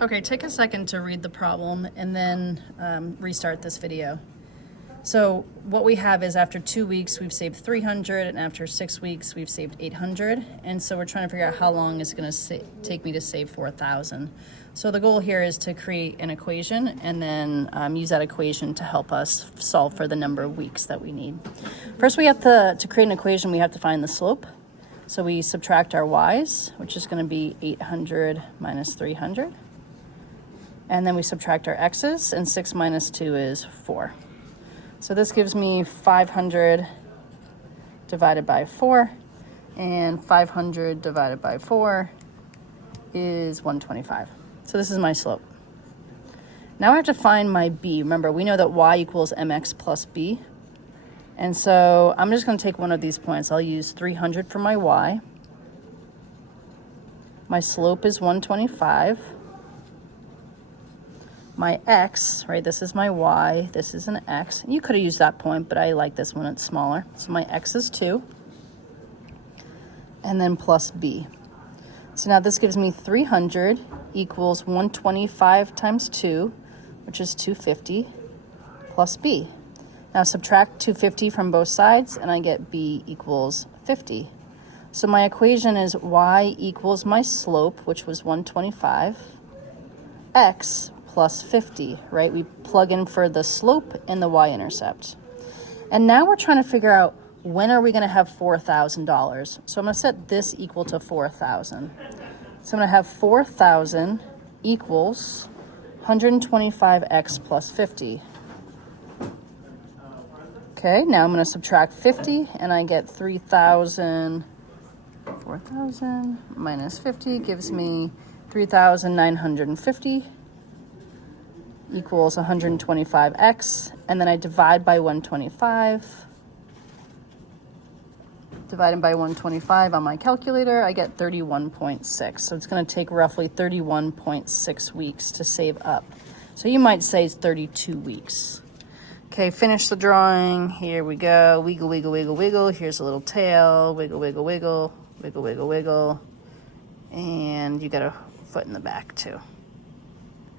Okay, take a second to read the problem and then restart this video. So what we have is after 2 weeks, we've saved 300, and after 6 weeks, we've saved 800. And so we're trying to figure out how long it's gonna take me to save 4,000. So the goal here is to create an equation and then use that equation to help us solve for the number of weeks that we need. First, we have to create an equation, we have to find the slope. So we subtract our y's, which is gonna be 800 minus 300. And then we subtract our x's, and 6 minus 2 is 4. So this gives me 500 divided by 4, and 500 divided by 4 is 125. So this is my slope. Now I have to find my b. Remember, we know that y equals mx plus b. And so I'm just going to take one of these points. I'll use 300 for my y. My slope is 125. My x, right, this is my y, this is an x. You could have used that point, but I like this one, it's smaller. So my x is 2, and then plus b. So now this gives me 300 equals 125 times 2, which is 250, plus b. Now subtract 250 from both sides, and I get b equals 50. So my equation is y equals my slope, which was 125, x plus 50, right? We plug in for the slope and the y-intercept. And now we're trying to figure out when are we gonna have $4,000. So I'm gonna set this equal to 4,000. So I'm gonna have 4,000 equals 125x plus 50. Okay, now I'm gonna subtract 50 and I get 3,000, 4,000 minus 50 gives me 3,950. Equals 125x, and then I divide by 125. Divided by 125 on my calculator, I get 31.6. So it's going to take roughly 31.6 weeks to save up. So you might say it's 32 weeks. Okay, finish the drawing. Here we go. Wiggle, wiggle, wiggle, wiggle. Here's a little tail. Wiggle, wiggle, wiggle. Wiggle, wiggle, wiggle. And you got a foot in the back too.